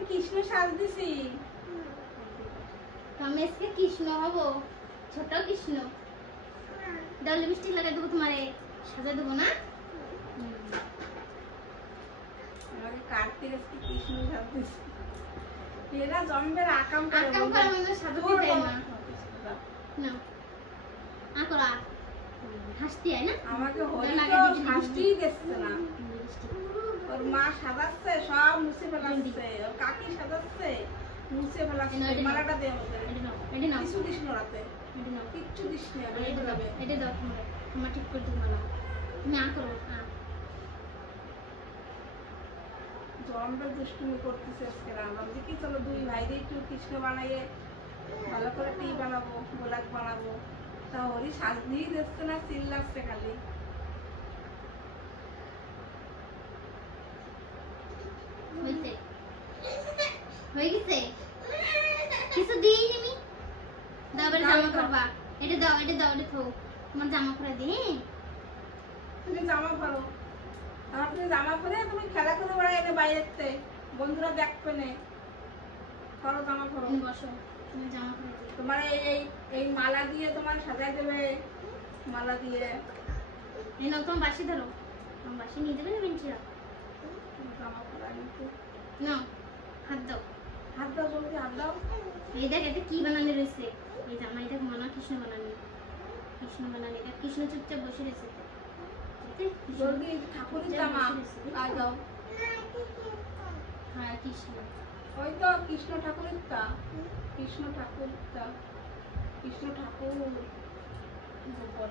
আমি কৃষ্ণ সাজ দিছি। আমি আজকে কৃষ্ণ হব, ছোট কৃষ্ণ। দাও লিপস্টিক লাগাই দেবো, তোমারে সাজা দেবো না? আমাকে কার্তিক আজকে কৃষ্ণ সাজ দিছি। এরা জন্মের আকাম করে আমাদের সাজাতে দেয় না। না আকরা হাসতি হয় না, আমাকে হলি তো হাসতেই দিচ্ছে না। ওর মা সাজাচ্ছে, সব মুছে ফেলাচ্ছে। ওর কাকি সাজাচ্ছে, মুছে ফেলাচ্ছে। মালাটা দে আমাকে। কিছু দিস না রাতে, কিচ্ছু দিস না। এটা দাও তোমার ঠিক করে দেবো মালা। তুমি করো জন্মের দুষ্টুমি করতেছে আজকে। আমরা দেখি চলো দুই ভাইরে একটু কৃষ্ণ বানাইয়ে ভালো করে টি বানাবো, গোলাপ বানাবো। তা ওরই সাজ দিয়েই দিচ্ছে না, চিল্লাচ্ছে খালি। হয়ে গেছে, কিছু দিই আমি। দাও এবার জামা পরবা। এটা দাও, এটা দাও, এটা থাও। তোমার জামা পরে দি। তুমি জামা পরো, আর তুমি জামা পরে তুমি খেলা করে বেড়াই বাইরেতে, বন্ধুরা দেখবে না। পরো জামা পরো, বসো। তুমি জামা পরে দি। তোমার এই মালা দিয়ে তোমার সাজাই দেবে, মালা দিয়ে। এই নাও তোমার বাসি ধরো, তোমার বাসি নিয়ে দেবে না মিনচিরা। জামা পরা নিতে নাও, হাত দাও, হাত দাও, জলদি হাত দাও। এই দেখ এটা কি বানানি রয়েছে। এই জামা এটা মনা কৃষ্ণ বানানি, কৃষ্ণ বানানি। এটা কৃষ্ণ চুপচাপ বসে রয়েছে। জলদি ঠাকুরের জামা আয় দাও। হ্যাঁ কৃষ্ণ, ওই তো কৃষ্ণ ঠাকুরের তা, কৃষ্ণ ঠাকুর তা, কৃষ্ণ ঠাকুর গোপাল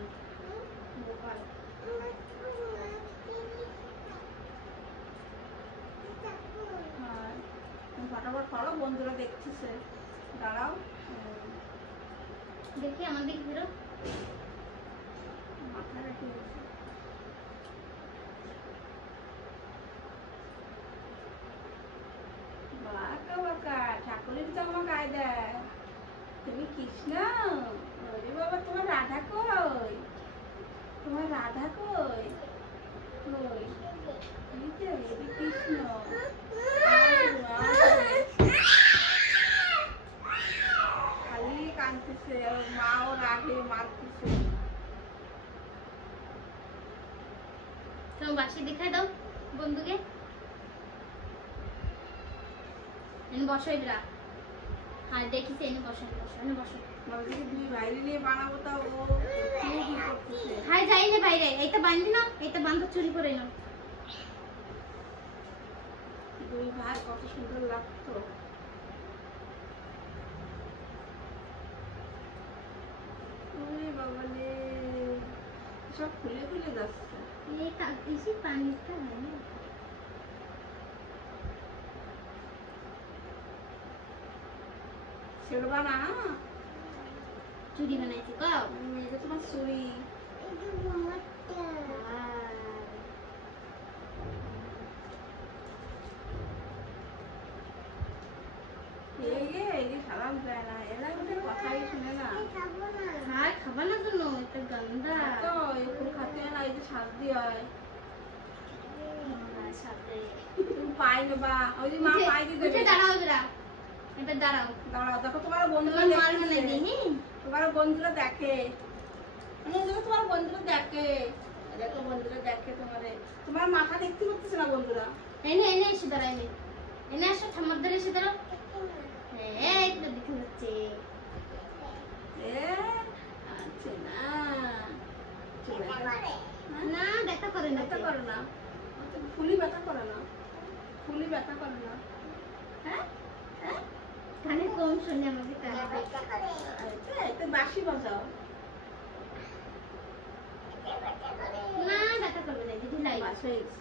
গোপাল। ফটাফট করো, বন্ধুরা দেখতেছে। দাঁড়াও, দেখি আমার দিকে ফেরো। মাথা রেখে গেছে। বাঁকা বাঁকা ঠাকুরের জামা গায়ে দেয়। তুমি কৃষ্ণ? ওরে বাবা, তোমার রাধা কই? তোমার রাধা কই? কই? এই যে এই কৃষ্ণ। খালি কাঁদতেছে, ওর মাও রাগে মারতেছে। তোমার বাসি দেখাই দাও বন্ধুকে। এনে বসো এবার। হ্যাঁ দেখিস, এনে বসো, বসো, এনে বসো। ভাবছি দুই ভাইরে নিয়ে বানাবো, তা ও কি করতেছে? হাই যাই না বাইরে, এইটা বাঁধি না, এইটা বাঁধো, চুরি করে নাও। দুই ভাই কত সুন্দর লাগতো। ওরে বাবা রে, সব খুলে খুলে যাচ্ছে। এটা বেশি পানিটা হয় না। ছেড়বা না, চুরি বানাইছি কাও। এটা তোমার চুরি। সালাম দেয় না, এরা ওদের কথাই শুনে না। হ্যাঁ খাবা না জন্য, এটা গন্ধা তো ফুল খাতে না, এই যে শান্তি হয়। তুমি পাই নেবা, ওই যে মা পাই দিয়ে দেবে। দাঁড়াও এবার, এবার দাঁড়াও, দাঁড়াও, দেখো তোমার বন্ধুরা তোমার বন্ধুরা দেখে, তোমার বন্ধুরা দেখে। দেখো বন্ধুরা দেখে তোমারে, তোমার মাথা দেখতে পাচ্ছে না বন্ধুরা। এনে এনে এসে দাঁড়াই, এনে আসো, ঠাম্মার ধরে এসে দাঁড়াও। হ্যাঁ এটা দেখে যাচ্ছে। আচ্ছা না, না ব্যথা করে না, ব্যথা করে না, ফুলি ব্যথা করে না, ফুলি ব্যথা করে না। হ্যাঁ হ্যাঁ, কানে কম শুনে আমাকে কানে এটা বাঁশি বাজাও। না ব্যথা করবে না, দিদি লাই বাস হয়ে গেছে।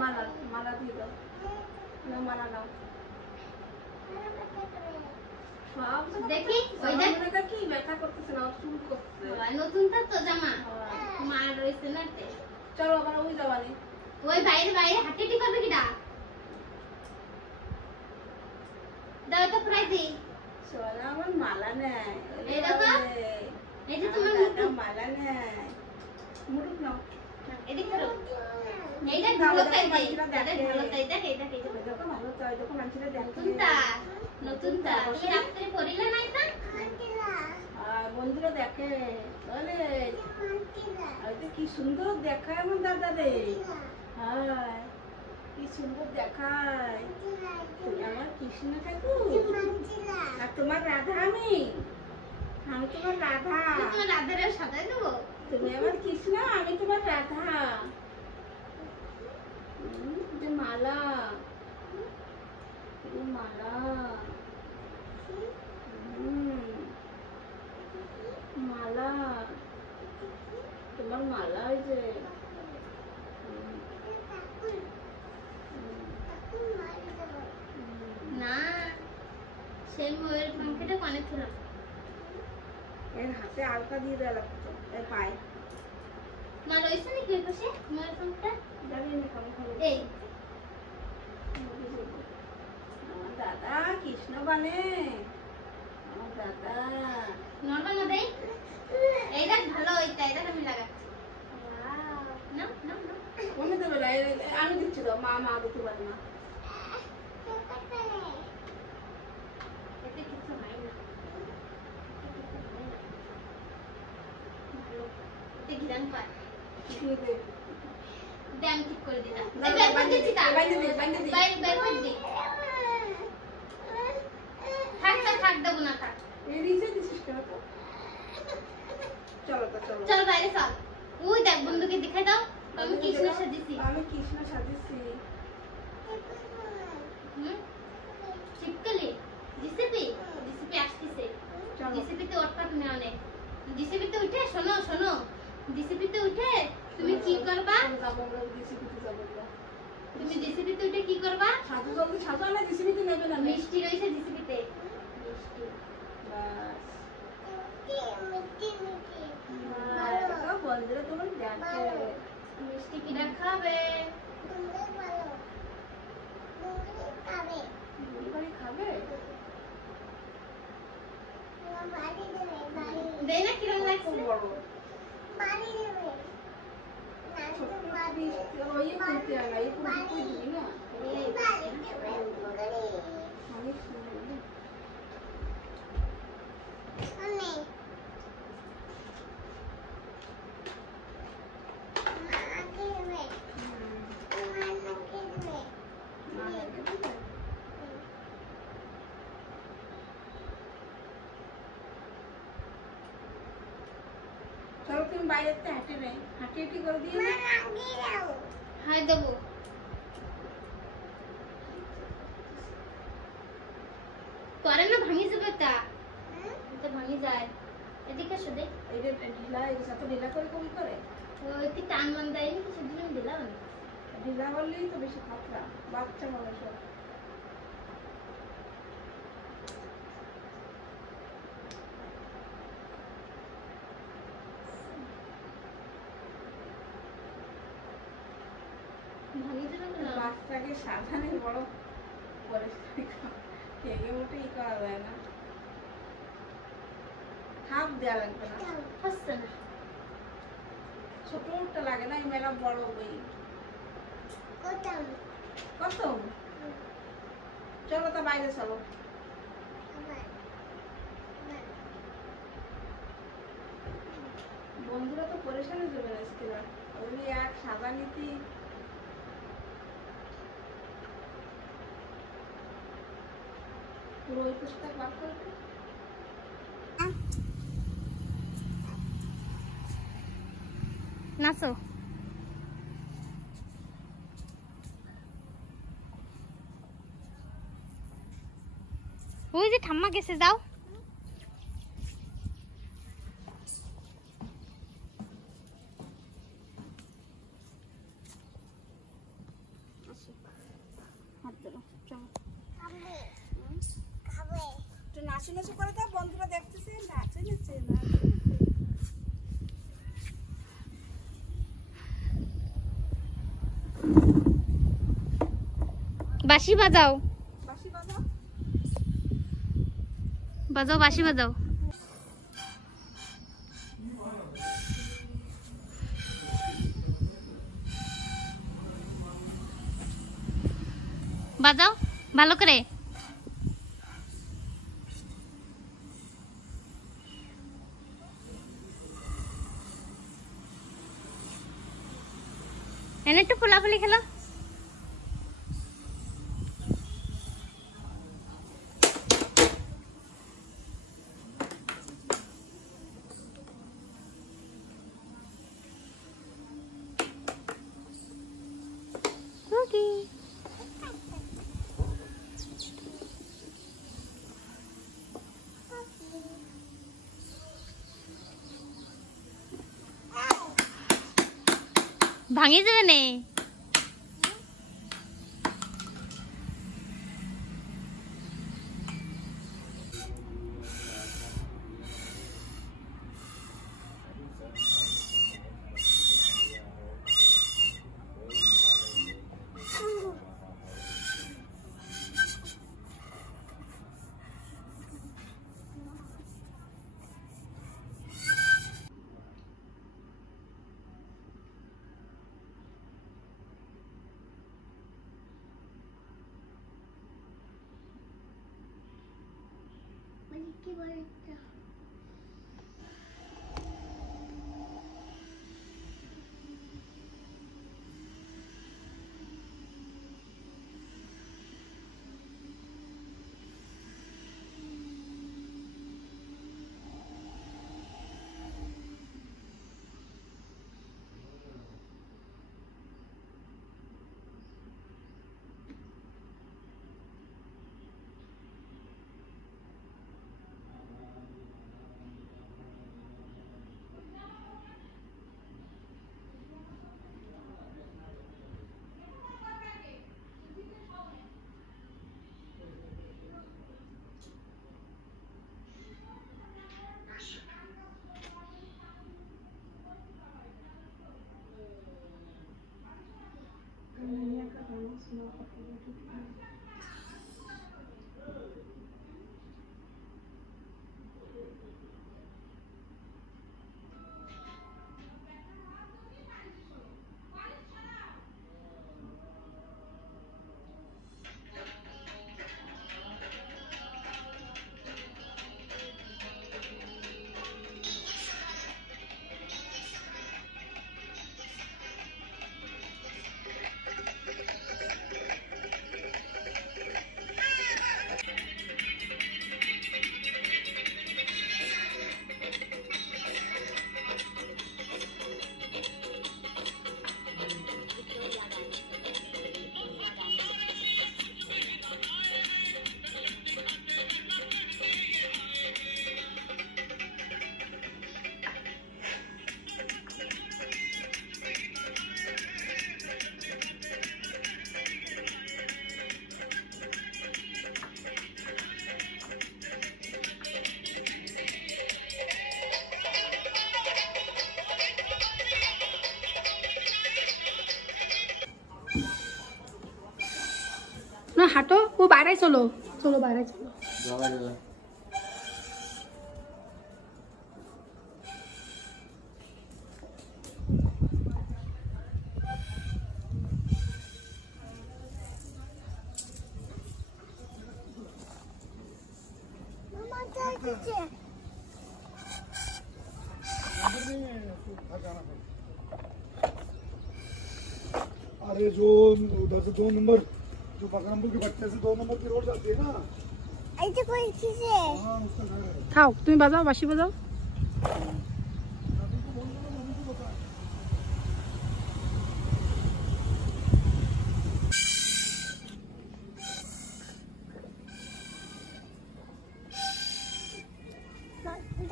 মালা মালা দিয়ে দাও, মালা নাও। সব দেখি ওই দেখ কি ব্যথা করতেছে না, চুল করতেছে। নতুন তো জামা মার রয়েছে না। চলো আবার ওই যাবানি, ওই বাইরে বাইরে হাঁটিটি করবে কি না? দাও তো প্রায় দি। সোনা আমার মালা নেই। এই দেখো, এই যে তোমার মুটুক মালা নেই। মুটুক নাও, এদিকে করো। এইটা ভালো তাই দে, এটা ভালো তাই দেখ, এইটা দেখো ওই দেখো মানুষেরা দেখছে নতুনটা তুমি রাত্রে পড়িলে নাই তা আর বন্ধুরা দেখে বলে আরে কি সুন্দর দেখায় আমার দাদা রে হায় কি সুন্দর দেখায় তুমি আমার কৃষ্ণ ঠাকুর আর তোমার রাধা আমি তোমার রাধা তোমার রাধারে সাজাই দেবো তুমি আমার কৃষ্ণ আমি তোমার রাধা যে মালা মালা মালা তোমার মালা হয়েছে না সেই ময়ূর পাখিটা কানে ছিল এর হাতে আলতা দিয়ে দেওয়া লাগতো এর পায়ে মা রয়েছে নাকি ওই পাশে ময়ূর পাখিটা জানি না কেমন হবে এই আমার দাদা কৃষ্ণ বানে আমার দাদা নরমাল না দেই এইটা ভালো এইটা এটা আমি লাগাচ্ছি না না না মনে দেবে না আমি দিচ্ছি তো মা মা দিতে পারে না এতে কিছু নাই না ভালো এতে গিরান পায় ব্যায়াম ঠিক করে দিলাম থাক দেবো না থাক চল বাইরে চল ওই দেখ বন্ধুকে দেখাই দাও আমি কৃষ্ণ সাজিয়েছি শিবকালি জিসিপি আসতেছে জিসিপিতে ওঠা তুমি অনেক জিসিপিতে উঠে শোনো জিসিপিতে উঠে তুমি কি করবা তুমি জিসিপিতে উঠে কি করবা মিষ্টি রয়েছে জিসিপিতে মিষ্টি কিনা খাবে দেই না কিরম লাগছে চলো তুমি বাইরে হাঁটি করে দিয়ে হাই দেবো পরে না ভাঙি যাবে তা এটা ভাঙি যায় এদিকে এসো দেখ এইটা ঢিলা এর সাথে ঢিলা করে কম করে ওই কি টান মান দেয়নি তো সেদিন দিলাম ঢিলা করলেই তো বেশি খতরা বাচ্চা মানুষ ভাঙি যাবে না বাচ্চাকে সাবধানে বড় পরিস্থিতি থেকে উঠে ই করা যায় না হাফ দেওয়া লাগবে না হচ্ছে না ছোটটা লাগে না এই মেলা বড় বই কত চলো তা বাইরে চলো বন্ধুরা তো পরেশান হয়ে যাবে আজকে ওই এক সাদা নীতি পুরো ওই পুস্তক বার করবে নাচো ওই যে ঠাম্মা গেছে যাও নাচু করে দাও বন্ধুরা দেখতেছে নাচে নাচে বাঁশি বাজাও বাঁশি বাজাও বাজাও বাঁশি বাজাও বাজাও ভালো করে এনে একটু ফুলাফুলি খেলো। ভাঙি যাবে নে কি বলে না হাঁটো, ও বাইরে চলো, চলো বাইরে চলো। अरे जो उधर से 2 नंबर जो बगरमपुर के बच्चे से 2 नंबर की रोड जाती है ना, ऐसे कोई चीज है। हाँ उसका घर है। খাও, তুমি বাজাও, বাঁশি বাজাও।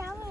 जाओ